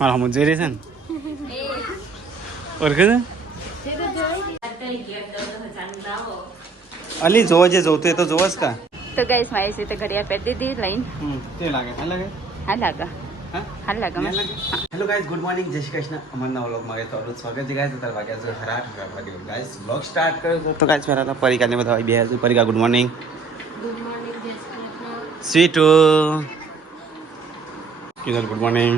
મારા હમ જોઈ રહી છે ને ઓળખે છે અલી જોવો જે જોતું એ તો જોવો જ કા તો ગાઈસ મારી રીતે ઘડિયાળ પહેરી દીધી લઈને તે લાગે હા લાગે હા લાગે હેલો ગાઈસ ગુડ મોર્નિંગ જય શ્રી કૃષ્ણ અમારના વ્લોગમાં તમારું સ્વાગત છે ગાઈસ અત્યારે વાગ્યા છે 8:30 વાગે ગાઈસ વ્લોગ સ્ટાર્ટ કર્યો તો ગાઈસ પહેલા પરિકાને બધા બે છે પરિકા ગુડ મોર્નિંગ જય શ્રી કૃષ્ણ સ્વીટુ કિંજલ ગુડ મોર્નિંગ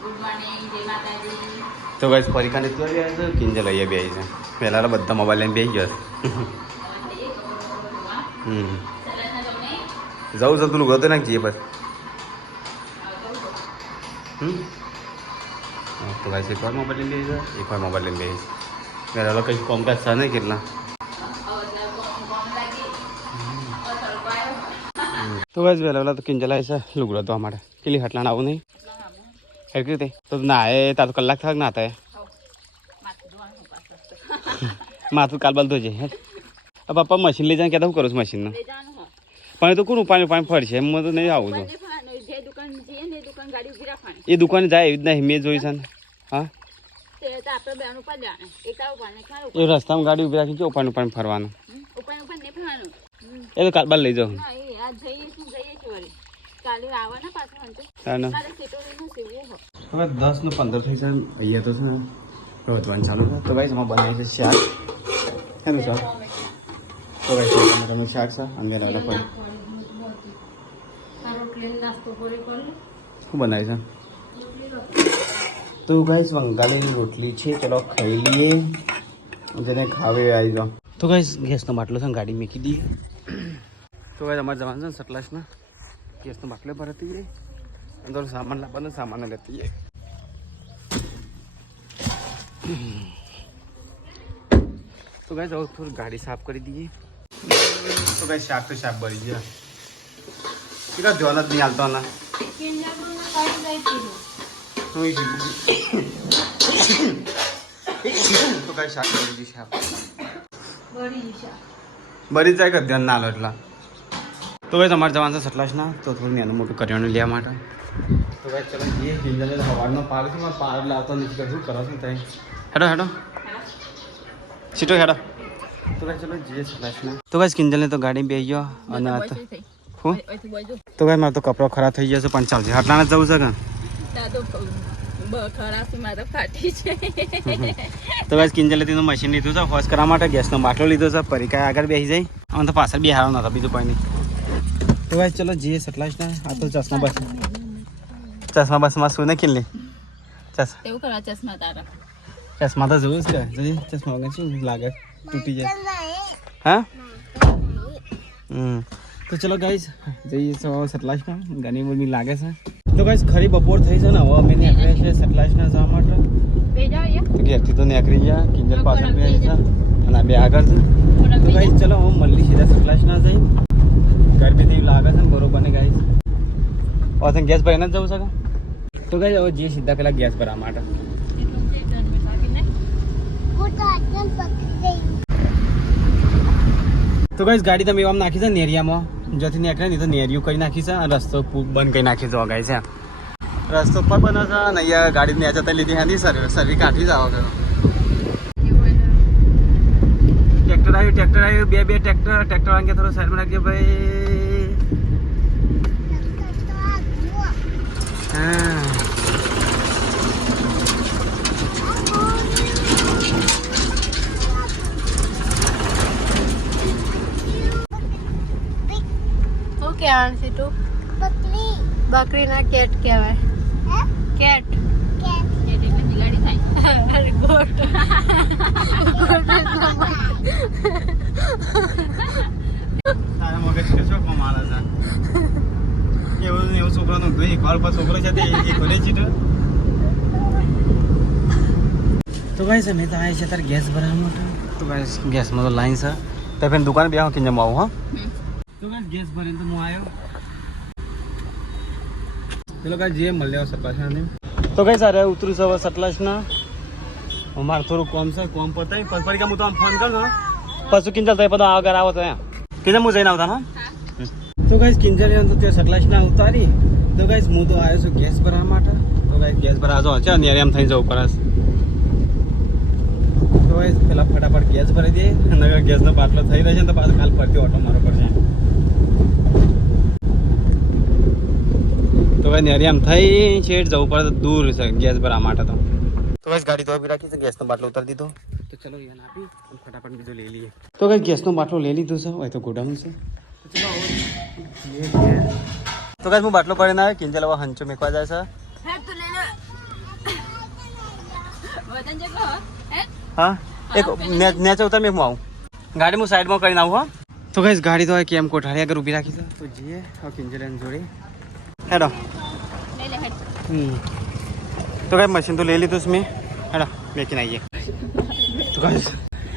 જય માતાજી તો ગાઈસ પરિકાને તો ગયા છે કિંજલ અહીંયા બે છે પહેલા બધા મોબાઈલ લઈને બેસી ગયા જાઉં છું તું ગયો નાખ જઈએ પછી તો ગાઈસ એકવાર મોબાઈલ લઈને બેસી એકવાર મોબાઈલ લઈને બેસી પહેલા કંઈ કોમકાજ છે નહીં કેટલા તો ગાઈસ પહેલા તો કિંજલ આવી છે લુગડો તો અમારે કેટલી હટલાણ આવું નહીં હેરકી રીતે તો ના એ તાર કલાક થાક ના થાય માથું કાલ બાલ ધોજે હે પપ્પા મશીન લઈ જાય કહેતા હું કરું છું મશીનનું પણ એ તો કોણ પાણી પાણી ફરશે એમ તો નહીં આવું છું એ દુકાને જાય એવી જ નહીં મેં જોઈ છે ને હા એ રસ્તામાં ગાડી ઉભી રાખી કેવું પાણી પાણી ફરવાનું એ તો કાલ બાલ લઈ જાઉં 10:15 થઈ જાય અહીંયા તો છે વધવાનું ચાલુ છે તો ભાઈ એમાં બનાવી છે શાક એનું શાક તો ભાઈ ટમેટાનું શાક છે અંદર આવેલા પડી શું બનાવી છે તો ગાઈસ વંગાળીની રોટલી છે ચલો ખાઈ લઈએ જેને ખાવે આવી જાઓ તો ગાઈસ ગેસનો બાટલો છે ગાડી મૂકી દઈએ તો ગાઈસ અમારે જવાનું છે ને સટલાસના ગેસનો બાટલો ભરતી જઈએ અંદર સામાન લાવવાનો સામાન લેતી જઈએ તો ગાઈસ હવે થોડી ગાડી સાફ કરી દઈએ તો ગાઈસ શાક તો શાક ભરી ગયા કેટલા ધ્યાન જ નહીં હાલતો ના તો કઈ શાક ભરી દીધી શાક બરી જાય કે ધ્યાન ના લો એટલા તો ભાઈ તમારે જવાનું છે સટલાસના તો થોડું નાનું મોટું કરિયાણું લેવા માટે તો ભાઈ ચલો જઈએ કિંજલ સવારનો પાર છે પાર લાવતો નથી શું કરો છો ત્યાં હેડો હેડો સીટો હેડો તો ભાઈ ચલો જઈએ સટલાસના તો ભાઈ કિંજલને તો ગાડી બે ગયો અને આ તો હું તો ભાઈ મારે તો કપડો ખરાબ થઈ ગયો છે પણ ચાલશે આટલાને જવું છે કે તો ભાઈ કિંજલે તેનું મશીન લીધું છે વોશ કરવા માટે ગેસનો બાટલો લીધો છે પરિકા આગળ બેસી જાય અને તો પાછળ બી હારો નતો બીજું કોઈ નહીં તો ભાઈ ચલો જઈએ સટલાસના આ તો ચશ્મા બસમાં શું નહીં કિલ્લી ચશ્મા તો જોવું જ કે ચશ્મા વગર શું લાગે તૂટી જાય હા તો ચલો ગાઈસ જઈએ સટલાસમાં ઘણી બધી લાગે છે તો ગાઈસ ખરી બપોર થઈ છે ને હવે અમે નીકળે છે સટલાસના જવા માટે ઘેરથી તો નીકળી ગયા કિંજલ પાછળ બે છે અને બે આગળ છે તો ગાઈસ ચલો હું મલ્લી સીધા સટલાસના જઈ ગરમી જેવી લાગે છે ને બરોબર ને ગાઈસ હવે ગેસ ભરીને જ જવું છે તો ગાઈસ હવે જઈએ સીધા પેલા ગેસ ભરવા માટે તો ગાઈસ ગાડી તમે એવામાં નાખી છે નેરિયામાં જ્યાંથી નીકળે નહીં તો નેરિયું કરી નાખી છે અને રસ્તો બંધ કરી નાખી છે ગાય છે રસ્તો પર બને છે અને અહીંયા ગાડી નેચતા લીધી હાની સર્વી કાઢી જ આવો ટ્રેક્ટર આવ્યું બે ટ્રેક્ટર અંગે થોડો સાઈડમાં રાખજો ભાઈ હા છે તું બકરી ના કેટ કહેવાય કેટ એટલે બિલાડી થાય ગોટ તારા મગજ કે શું કમાલા છે એવું છોકરાનું ઘર પર છોકરો છે તે ઘરે ચીટ તો ગાઈસ અમે તો આવી છે તાર ગેસ ભરવા માટે તો ગાઈસ ગેસમાં તો લાઈન છે તો ફેર દુકાન બે આવો કિંજમ આવું હા તો ગાઈસ ગેસ ભરીને તો હું આવ્યો ચલો ગાઈસ જે મળ્યો સટલાસના તો ગાઈસ અરે ઉતરું છે હવે સટલાસના અમારે થોડું કોમ છે કોમ પતાવી પછી હું તો આમ ફોન કર પછી કિંજલ તો બધા આગળ આવો તો કિંજલ હું જઈને આવતા હા તો ગાઈસ કિંજલ તો ત્યાં સટલાસના ઉતારી તો ગાઈસ હું તો આવ્યો છું ગેસ ભરવા માટે તો ગાઈસ ગેસ ભરા જો છે ને એમ થઈ જવું પડે તો પેલા ફટાફટ ગેસ ભરી દે અને ગેસનો બાટલો થઈ રહ્યો છે ને તો પાછો કાલ ફરતી ઓટો મારો પડશે તો ભાઈ એમ થઈ છેડ જવું પડે તો દૂર છે ગેસ ભરવા માટે તો બસ ગાડી તો આપી રાખી છે ગેસનો બાટલો ઉતારી દીધો તો ચલો યાર આપી ફટાફટ બીજો લઈ લઈએ તો કઈ ગેસનો બાટલો લઈ લીધો છે હોય તો ગોડાઉન છે તો કઈ હું બાટલો પડે ના કિંજલ હવે હંચો મેકવા જાય છે હા એક નેચે ઉતાર મેં હું આવું ગાડી હું સાઈડમાં કરીને આવું હા તો કઈ ગાડી તો કેમ કોઠારી આગળ ઊભી રાખી છે તો જઈએ હવે કિંજલ જોડે હેડો તો કઈ મશીન તો લઈ લીધું મેં હેડો મેકીને આવીએ તો કઈ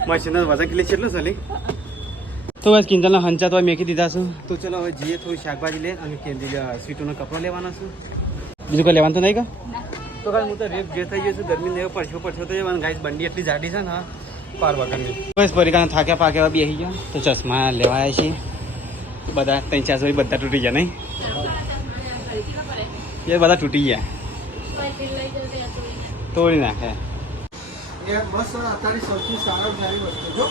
મશીનનો વજન કેટલી છે એટલું ચાલી તો બસ કિંજલના હંચા તો મેકી દીધા છું તો ચલો હવે જઈએ થોડી શાકભાજી લે અને સ્વીટોનો કપડો લેવાનો છું બીજું કોઈ લેવાનું તો નહીં કા તો કાંઈ હું તો રેપ જે થઈ ગયો છું ગરમી લેવો પડશો તો જવાનું ગાઈસ બંડી એટલી જાડી છે ને પાર વગરની બસ પરીકાને થાક્યા પાક્યા બેસી ગયા તો ચશ્મા લેવાયા છીએ બધા 3-4 બધા તૂટી ગયા નહીં એ બધા તૂટી ગયા તોડી નાખે બસ અત્યારે સૌથી સારી વસ્તુ જો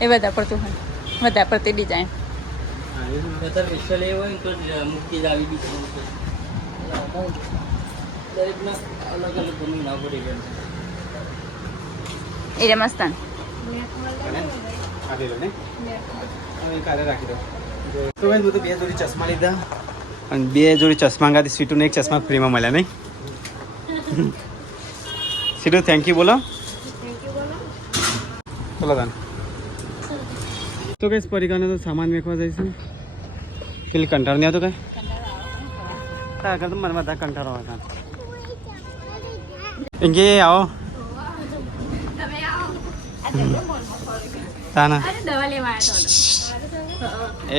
એ બધા પડતું હોય બધા પડતી ડિઝાઇન એ મસ્તાન તો ભાઈ હું તો 2 જોડી ચશ્મા લીધા અને 2 જોડી ચશ્મા ગાતી સ્વીટુને એક ચશ્મા ફ્રીમાં મળ્યા નહીં સીધો થેન્ક યુ બોલો બોલો તાન તો કઈ પરિકાને તો સામાન મેકવા જઈશું પેલી કંટાળો નહીં આવતો કઈ આગળ તો મને બધા કંટાળો હતા એંગે આવો તાના દવા લેવા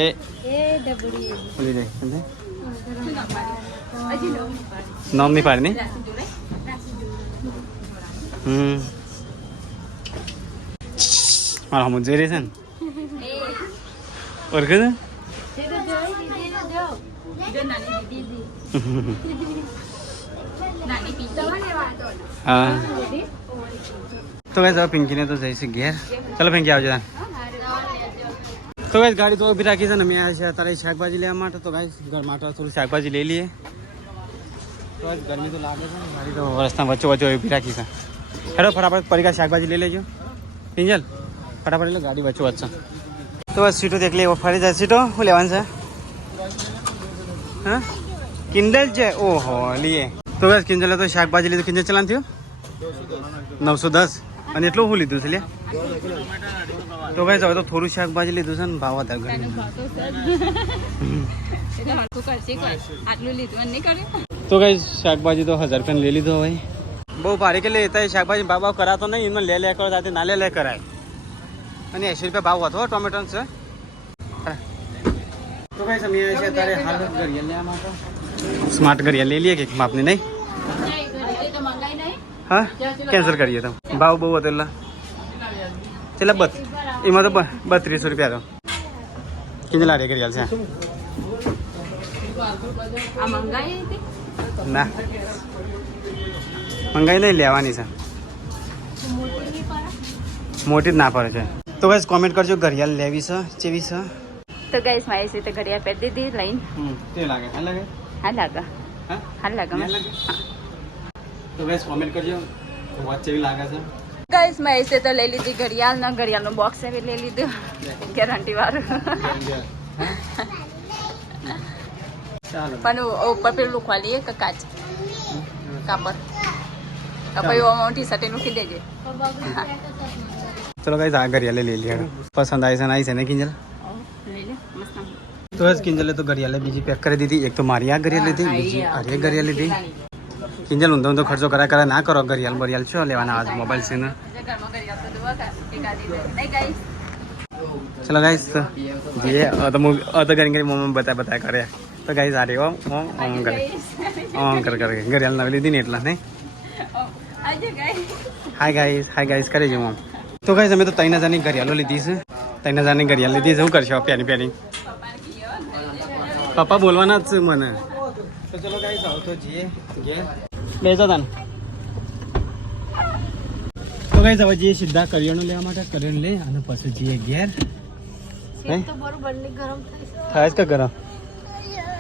એ ડબડી બોલી દે નામ નહીં પાડી નહીં મારા હમું જોઈ રહી છે ને ઓળખે છે હા તો કઈ જાઓ પિંકીને તો જઈશું ઘેર ચાલો પિંકી આવજો તો કઈ ગાડી તો ઊભી રાખી છે ને મેં છે અત્યારે શાકભાજી લેવા માટે તો કઈ ઘર માટે થોડું શાકભાજી લઈ લઈએ તો આજ ગરમી તો લાગે છે ને ગાડી તો રસ્તા વચ્ચે ઊભી રાખી છે હેડો ફટાફટ પરિકાર શાકભાજી લઈ લેજો પિંજલ ફટાફટ એટલે ગાડી વચ્ચે વચ્ચે તો બસ સીટો એકલી ફરી જાય સીટો શું લેવાનું છે હા કિંડલ છે ઓહો લીએ તો બસ કિંજલે તો શાકભાજી લીધું કિંજલ ચલાન થયું 910 અને એટલું શું લીધું છે લે તો કઈ હવે તો થોડું શાકભાજી લીધું છે ને ભાવ વધારે ગયું તો કઈ શાકભાજી તો 1000 રૂપિયા લઈ લીધો હોય બહુ ભારે કે લેતા શાકભાજી ભાવ કરાતો નહીં એમાં લે કરો સાથે ના લે કરાય અને 80 રૂપિયા ભાવ હતો ટોમેટો છે તો કઈ સમય છે અત્યારે હાલ ઘડિયાળ લેવા માટે સ્માર્ટ ઘડિયાળ લઈ લઈએ કે માપની નહીં હા કેન્સલ કરીએ તો ભાવ બહુ હતો એટલે ચલા એમાં તો 3200 રૂપિયા તો કિંજલ લાડે ઘડિયાળ છે ના મંગાઈ નહીં લેવાની છે મોટી જ ના પડે છે તો ગાઈસ કોમેન્ટ કરજો ઘડિયાળ લેવી છે ચેવી છે તો ગાઈસ મારી રીતે ઘડિયાળ પહેરી દીધી લઈને તે લાગે હા લાગે હા લાગે હા લાગે તો ગાઈસ કોમેન્ટ કરજો વોચ ચેવી લાગે છે ગાઈસ મેં ऐसे તો લઈ લીધી ઘડિયાળ ના ઘડિયાળનું બોક્સ એ લઈ લીધું ગેરંટી વાળું ચાલો પણ ઉપર પેલું ખોલીએ કે કાચ કાપડ પછી મોટી સટી મૂકી દેજે ચલો ગાઈસ આ ઘડિયાળ લઈ લઈએ પસંદ આવી છે ને કિંજલ તો બસ કિંજલે તો ઘડિયાળ બીજી પેક કરી દીધી એક તો મારી આ ઘડિયાળ લીધી બીજી આરી ઘડિયાળ લીધી કિંજલ ઊંધો ખર્ચો કરા ના કરો ઘડિયાળ બરિયાળ છો લેવાના આજ મોબાઈલ છે ને ચલો ગાઈસ જે તો કરી મમ્મી બતા કરે તો ગાઈસ આ રહ્યો ઓમ કરે ઘડિયાળ નવી લીધી ને એટલા નહીં હાય ગાઈસ કરે છે મમ તો ગાઈસ અમે તો 3000 ની ઘડિયાળો લીધી છે 3,000ની ઘડિયાળ લીધી શું કરશો પ્યારી પપ્પા બોલવાના જ છે મને તો ચલો ગાઈસ આવ તો જઈએ ઘેર બેસો તને તો ગાઈસ હવે જઈએ સીધા કરિયાણું લેવા માટે કરિયાણું લઈ અને પછી જઈએ ઘેર તો બરોબર ની ગરમ થઈ છે થાય જ કે ગરમ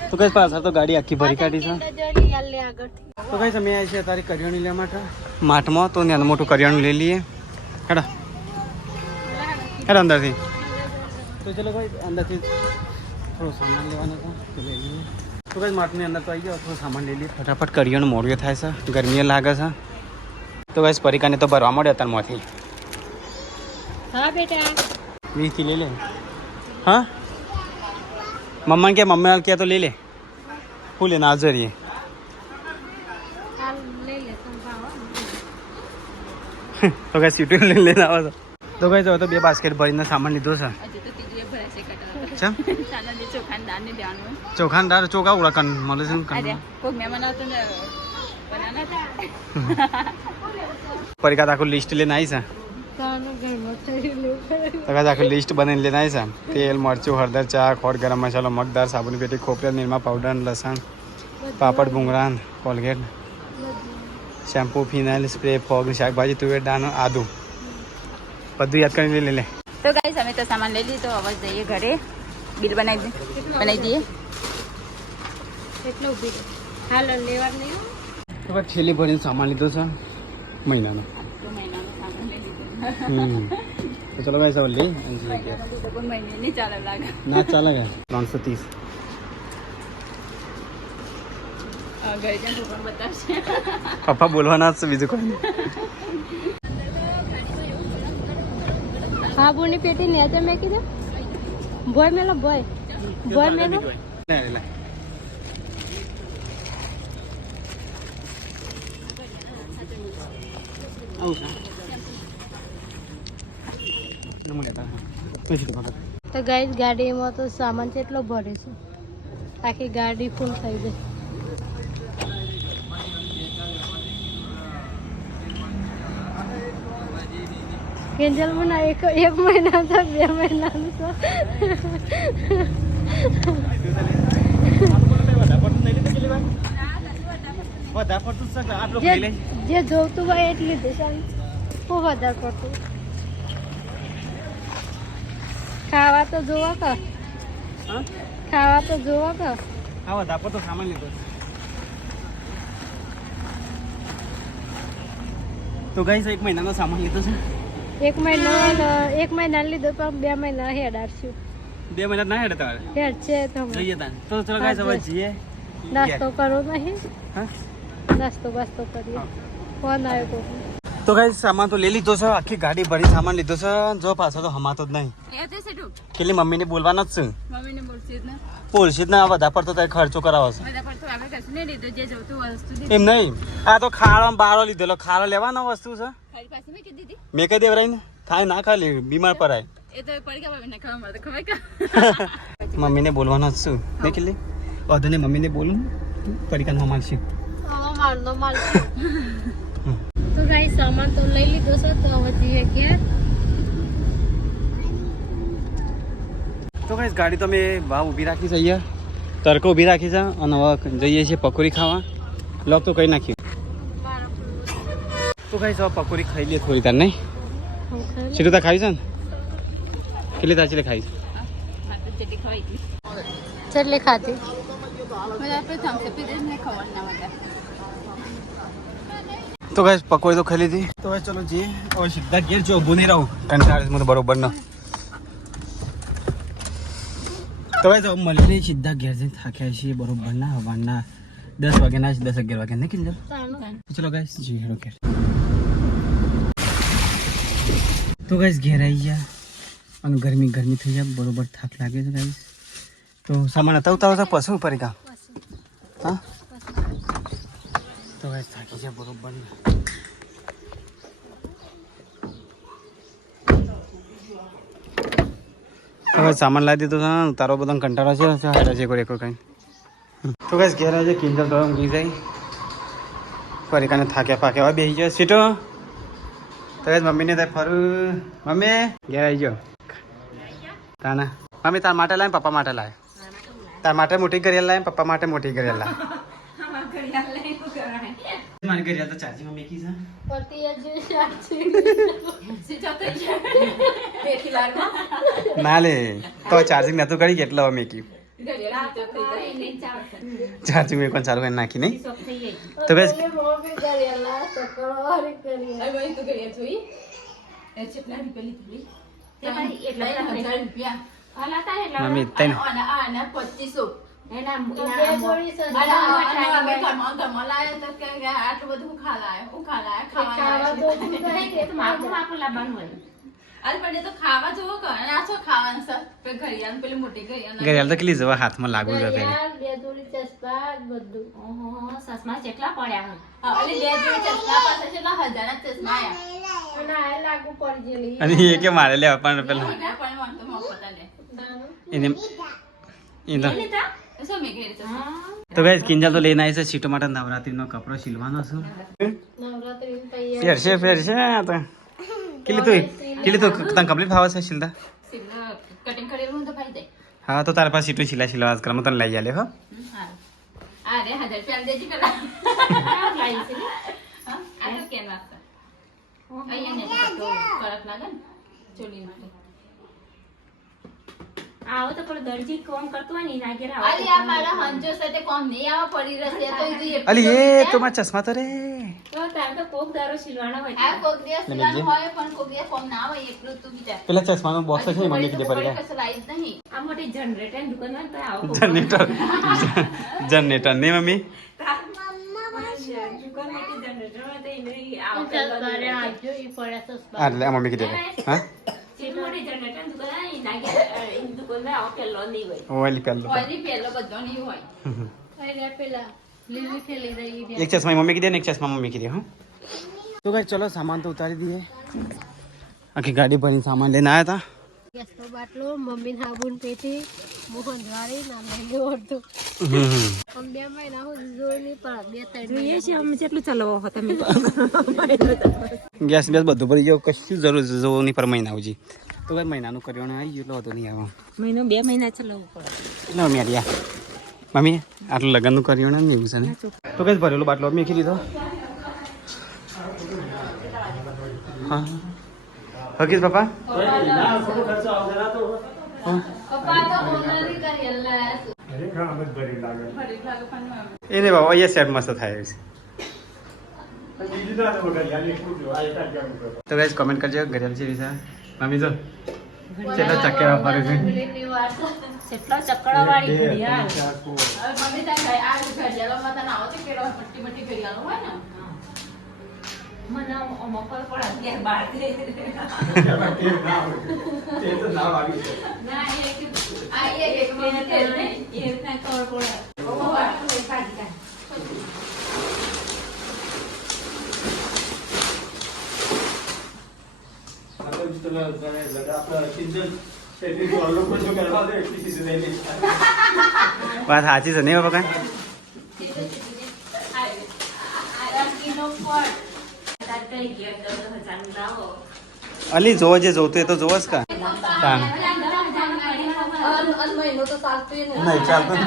તો કઈ પાછળ તો ગાડી આખી ભરી કાઢી છે તો કઈ તમે આવી છે તારી કરિયાણું લેવા માટે માટમાં તો નાનું મોટું કરિયાણું લઈ લઈએ હેડા હેડા અંદરથી તો ચલો ભાઈ અંદરથી થોડો સામાન લેવાનો હતો તો લઈ લઈએ તો કઈ માટની અંદર તો આવી ગયો થોડો સામાન લઈ લઈએ ફટાફટ કરિયાણું મોડું થાય છે ગરમી લાગે છે તો કઈ પરિકાને તો ભરવા મળે અત્યારમાંથી હા બેટા 20 થી લઈ લે હા મમ્માને કે મમ્મી કે તો લઈ લે હું લેને હાજર રહીએ તો કઈ સીટું લઈ લઈને આવો તો કઈ તો 2 બાસ્કેટ ભરીને સામાન લીધો છે ચોખાની દાળ ચોખા ઉડા મળે છે પરિકા આખું લિસ્ટ લઈને આવી છે આખું લિસ્ટ બનાવીને લઈને આવી છે તેલ મરચું હળદર ચા ખોટ ગરમ મસાલો મગદાર સાબુની પેટી ખોપરેલ નિરમા પાવડર લસણ પાપડ ભૂંગળા કોલગેટ શેમ્પુ ફિનાઇલ સ્પ્રે ફોગ શાકભાજી તુવેર દાળ આદુ બધું યાદ કરીને લઈ લે તો ગાઈસ અમે તો સામાન લઈ લીધો હવે જઈએ ઘરે બિલ બનાવી દઈએ એટલું બિલ હાલ લેવા નહીં તો છેલ્લી ભરીને સામાન લીધો છે મહિનાનો તો ચલો ભાઈ સવાલ લઈ ના ચાલે કે 330 પપ્પા બોલવાના જ છે બીજું કોઈ નહીં સાબુની પેટી ને આજે મેં કીધું બોય મેલો બોય મેલો તો ગાઈસ ગાડીમાં તો સામાન કેટલો ભરે છે આખી ગાડી ફૂલ થઈ ગઈ કેન્જલ મને એક મહિના છે 2 મહિનાનું છે જે જોતું હોય એટલી દેશાલ હું વધારે પડતું ખાવા તો જોવા કા હા વધારે તો સામાન લીધો તો ગાઈસ 1 મહિનાનો સામાન લીધો છે 1 મહિના લીધો પણ 2 મહિના હેડ આરશું 2 મહિના ના હેડ તારે હેડ છે તો જઈએ તાન તો ચલો ગાઈસ હવે જઈએ નાસ્તો કરો નહીં હા નાસ્તો કરીએ ફોન આવ્યો તો ગાઈસ સામાન તો લઈ લીધો છે આખી ગાડી ભરી સામાન લીધો છે જો પાછો તો હમાતો જ નહીં કેટલી મમ્મીને બોલવાના જ છે બોલશી જ ના વધારે પડતો તારે ખર્ચો કરાવો છે એમ નહીં આ તો ખાડો બારો લીધેલો ખાડો લેવાનો વસ્તુ છે મેં કઈ દેવરાય ને થાય ના ખાલી બીમાર પડાય મમ્મીને બોલવાનો જ છું નહીં કેટલી વધુ ને મમ્મીને બોલું પરિકારમાં માગશે તો ગાઈસ સામાન તો લઈ લીધો છે તો હવે જઈએ ઘેર તો ગાઈસ ગાડી તો મેં ભાવ ઊભી રાખી છે અહીંયા તડકો ઊભી રાખી છે અને હવે જઈએ છીએ પકોડી ખાવા લોક તો કઈ નાખ્યું તો ગાઈસ હવે પકોડી ખાઈ લઈએ થોડી તાર નહીં સીધું તાર ખાવી છે ને કેટલી તાર ચીલે ખાઈ ચટલી ખાધી તો ગાઈસ પકોડી તો ખાઈ લીધી તો હવે ચલો જઈએ હવે સીધા ઘેર જો ઊભું નહીં રહું કંટાળે મને બરોબર ન તો ભાઈ તો મળીને સીધા ઘેર જઈને થાક્યા છીએ બરોબર ના હવાના 10 વાગ્યાના 10-11 વાગ્યા નીકળી જાવ ચલો ગાઈસ જી હેડો ઘેર તો ગાઈસ ઘેર આવી ગયા અને ગરમી થઈ જાય બરોબર થાક લાગે છે ગાઈસ તો સામાન હતા પશુ પર કામ હા તો ગાઈસ થાકી જાય બરોબર હવે સામાન લાવી દીધો છે તારો બધો કંટાળો છે હારા છે કોઈ કઈ તો ગાઈસ ઘેર આવી જાય કિંજલ તો ઊંઘી જાય પરિકાને થાક્યા પાક્યા હવે બેસી જાય સીટો તો ગાઈસ મમ્મીને થાય ફરું મમ્મી ઘેર આવી જાઓ તાના મમ્મી તાર માટે લાય પપ્પા માટે લાય તાર માટે મોટી ઘડિયાળ લાય પપ્પા માટે મોટી ઘડિયાળ લાય મારી ઘડિયાળ તો ચાર્જિંગમાં મેકી છે ના લે તો ચાર્જિંગ નતું કરી કેટલા મેકી ચાર્જિંગ મેં કોણ ચાલુ કરી નાખી નહીં તો બસ મમ્મી તને ઘડિયાળ તો કેટલી જવા હાથમાં લાગુ છે અને એ કે મારે લેવા પણ પેલા એને તો ગાઈસ કિંજલ તો લઈને આવી છે સીટો માટે નવરાત્રીનો કપડો સિલવાનો છે ફેરશે તો કેટલી તું તને કમ્પ્લીટ ફાવે છે સિલતા કટિંગ કરેલું તો ભાઈ દે હા તો તારા પાસે સીટો સિલાવા કરવા તને લઈ આલે હો અરે 1000 રૂપિયા દેજી કરા લાઈ છે આ તો કેન વાસ્તા અહીંયા ને તો કડક લાગે ને ચોલી માટે આવો તો પણ દરજી કોમ કરતો હોય ને ના ઘેર આવો અરે આ મારા હંજો સાથે કોમ નહીં આવા પડી રહેશે તો ઈ અલી એ તો મારા ચશ્મા તો રે તો તાર તો કોક દારો સિલવાના હોય આ કોક દિવસ સિલાનું હોય પણ કોક દિવસ કોમ ના હોય એટલું તું વિચાર પેલા ચશ્માનું બોક્સ છે મમ્મી કીધે પડી ગયા કશું લાઈટ નહીં આ મોટી જનરેટર ની દુકાન માં તો આવો જનરેટર ને મમ્મી દુકાન મોટી જનરેટર માં તો નહીં આવો એટલે મમ્મી કીધે હા મોટી જનરેટર દુકાન ના ઘેર દુકાન માં આવો પેલો નહીં હોય ઓલી પેલો ઓલી પેલો બધો નહીં હોય એક ચશ્મા મમ્મી કીધે ને એક ચશ્મા મમ્મી કીધે હા તો ગાઈસ ચલો સામાન તો ઉતારી દઈએ આખી ગાડી ભરીને સામાન લઈને આવ્યા હતા ગેસનો બાટલો મમ્મી સાબુન પેટી મોહન દ્વારી ના લઈ ઓરતો આમ 2 મહિના હું જોઈ નહીં પણ 2-3 જોઈએ છે અમે કેટલું ચલાવો હો તમે ગેસ બેસ બધું ભરી ગયો કશું જરૂર જોવો નહીં પર મહિના આવજી તો કઈ મહિનાનું કરિયાણું આવી ગયું એટલે વધુ નહીં આવે મહિનો 2 મહિના ચલાવવું પડે એટલે મેરિયા મમ્મી આટલું લગ્નનું કરિયાણું ને એવું છે ને તો કઈ ભરેલો બાટલો મેકી લીધો હા હકીર પપ્પા એને બાબા અહીંયા સેટ મસ્ત થાય છે તો ગાઈસ કમેન્ટ કરજો ઘડિયાળ છે વિશે મમ્મી જો કેટલા ચક્કર ફરે છે કેટલો ચક્કડા વાળી ઘડિયાળ મમ્મી તારે આ ઘડિયાળમાં તને આવો તો કેળો પટ્ટી પટ્ટી ઘડિયાળો હોય ને મને મફર પડે કે બાર ના એક આ એક મહિના તેલ ને એ ના ખબર પડે ઓ વાળો પાડી કા વાત સાચી છે નહીં બાબા અલી જોવો જે જોતું એ તો જોવો જ કા મહિનો તો ચાલતું નહીં ચાલતું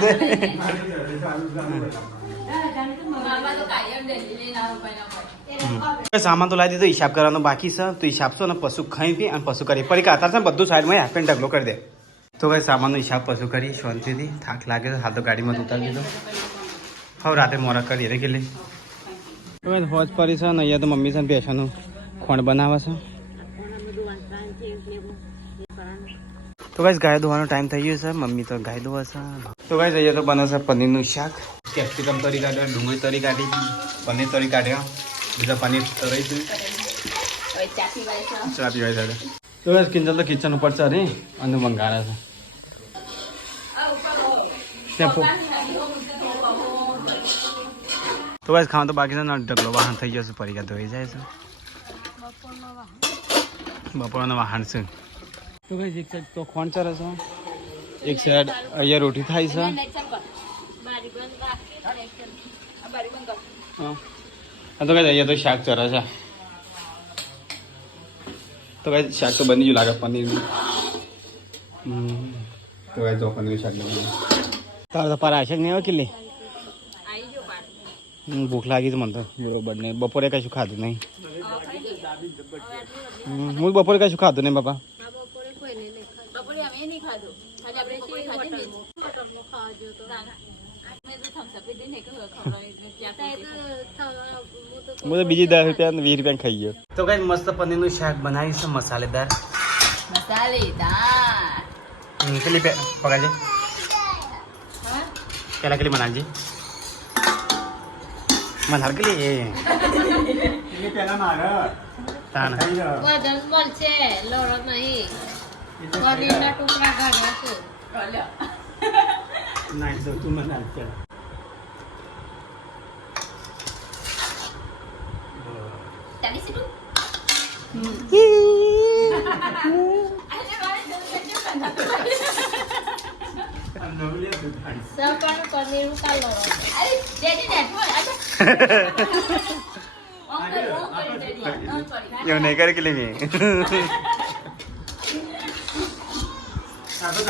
ને સામાન તો લાવી દીધો હિસાબ કરવાનો બાકી છે તો હિસાબ છો ને પશુ ખાઈ પી અને પશુ કરી પડી કાતા છે ને બધું સાઈડમાં હાફ પેન્ટ ઢગલો કરી દે તો કઈ સામાનનો હિસાબ પશુ કરી શાંતિથી થાક લાગે છે હાલ તો ગાડીમાં ઉતારી દીધો હવે રાતે મોરા કરી રે કેટલી તો કઈ હોજ પડી છે ને અહીંયા તો મમ્મી છે ને બેસવાનું ખોણ બનાવે છે તો કઈ ગાય ધોવાનો ટાઈમ થઈ ગયો છે મમ્મી તો ગાય ધોવા છે તો કઈ અહીંયા તો બને છે પનીરનું શાક કેપ્સિકમ તરી કાઢ્યા ડુંગળી તરી કાઢી પનીર તરી કાઢ્યા બીજા પનીર તરાઈશું ચા પીવાય છે તો બસ કિંજલ તો કિચન ઉપર છે રે અને મંગાળે છે ત્યાં તો બસ ખાવા તો બાકી છે ને ઢગલો વાહન થઈ જશે પરીકા ધોઈ જાય છે બપોરનું વાહન છે તો ભાઈ એક સાઈડ તો ખોણ ચરે છે એક સાઈડ અહીંયા રોટી થાય છે હા તો કઈ અહીંયા તો શાક ચરે છે તો કઈ શાક તો બની ગયું લાગે પનીરનું તો ગાઈસ જો પનીર શાક બનાવ્યું તાર તો પારા શાક નહીં આવે કેટલી ભૂખ લાગી છે મને તો બરોબર નહીં બપોરે કશું ખાધું નહીં હું બપોરે કશું ખાધું નહીં બાપા બપોરે કોઈ નહીં બપોરે અમે નહીં ખાધું ખાલી આપણે કોઈ ખાધી નહીં હોટલમાં ખાવા જો તો મેં તો થમ્સ અપ દીને કે ખવડાવી હું તો બીજી 10 રૂપિયા 20 રૂપિયા ખાઈ ગયો તો ગાઈસ મસ્ત પનીરનું શાક બનાવી છે મસાલેદાર મસાલેદાર કેટલી પગારજી પેલા કેટલી બનાવજી મસાલ કેટલી પેલા મારે તાન વજન મળશે લોરો નહીં પનીરના ટુકડા કાઢ્યા છે નાઈ દો તું મને આલ ચાલ ચાલી સીધું સપણ પનીર કાલ લોરો અરે દેજી ને એવું નહીં કરે કેટલી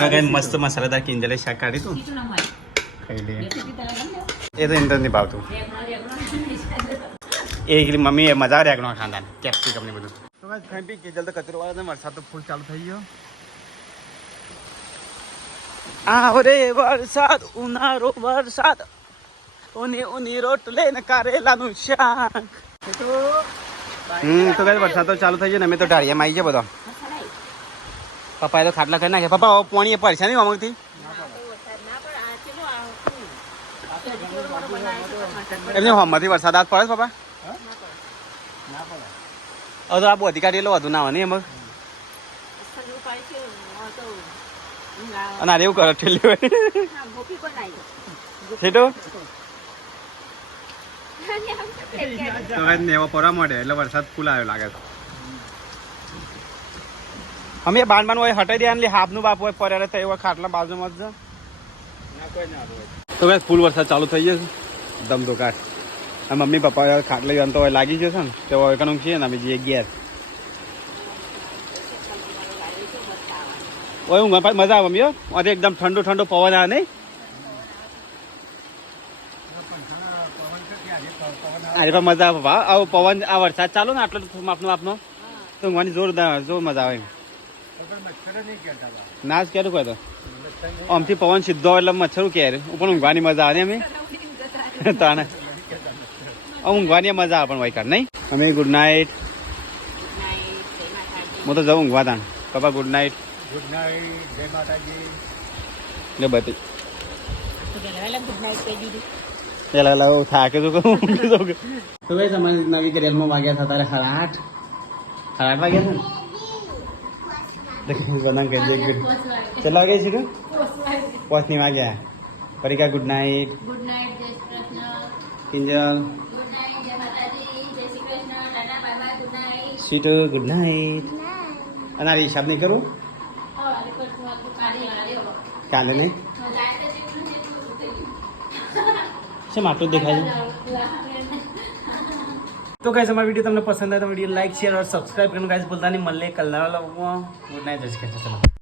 મેં મસ્ત મસાલેદાર કિંજલે શાક કાઢી તું ખાઈ લે એ તો ઇન્ટર નહીં ભાવતું એ એકલી મમ્મી મજા રેગનો ખાંડા કેપ્સિકમ ને બધું તો બસ ખાઈ પી કિંજલ તો કચરો વાળા વરસાદ તો ફૂલ ચાલુ થઈ ગયો આવો રે વરસાદ ઉનાળો વરસાદ ઉની રોટલે ને કારેલાનું શાક તો કઈ વરસાદ તો ચાલુ થઈ ગયો ને અમે તો ઢાળિયામાં આવી જાય બધો પપ્પાએ તો ખાટલા કરી નાખ્યા પપ્પા પાણી પડશે નહીં અમુકથી એમને હમણાંથી વરસાદ આજ પડે પપ્પા હવે તો આ બધી કાઢી વધુ ના આવે નહીં એમાં અને આ એવું કરો ઠેલી હોય ઠેટો નેવા પડવા મળે એટલે વરસાદ ફૂલ આવ્યો લાગે છે અમે બાંધ હોય હટાઈ દે એટલે હાફનું બાપ હોય પડે તો એવા ખાટલા બાજુમાં જ તો ભાઈ ફૂલ વરસાદ ચાલુ થઈ ગયો છે દમ તો કાઢ આ મમ્મી પપ્પા ખાટલા અંત હોય લાગી ગયો છે ને તો એકનું છીએ ને અમે જઈએ ગેર ઓય ઊંઘ પાછી મજા આવે મમ્મી અને એકદમ ઠંડો ઠંડો પવન આવે નહીં અરે પણ મજા આવે ભાવ આવો પવન આ વરસાદ ચાલો ને આટલો માપનો માપનો તો ઊંઘવાની જોર મજા આવે ના જ ક્યારે કહો તો આમથી પવન સીધો એટલે મચ્છરું ક્યારે પણ ઊંઘવાની મજા આવે ને અમે તાને ઊંઘવાની મજા આવે પણ વાયકાર નહીં અમે ગુડ નાઇટ હું તો જાઉં ઊંઘવા તાણ પપ્પા ગુડ નાઇટ ગુડ નાઇટ જય માતાજી લે બતી પેલા થાકે તો કહું તો ભાઈ તમારી નવી કરિયરમાં વાગ્યા હતા તારે 8:30 વાગ્યા છે ને બનાવ કરી દે ચલા વાગે છે કે 5 ની વાગ્યા પરિકા ગુડ નાઇટ ગુડ નાઇટ જય શ્રી કૃષ્ણ કિંજલ ગુડ નાઇટ જય માતાજી જય Shri Krishna ta ta bye bye good night સ્વીટુ ગુડ નાઇટ અને આ હિસાબ નહીં કરું કાલે નહીં શેમ આટલું દેખાય છે તો ગાઈસ અમારો વિડીયો તમને પસંદ આવે તો વિડીયો લાઈક શેર और सब्सक्राइब करना गाइस बोलता नहीं मल्ले कल ना गुड नाइट जय श्री कृष्ण चलो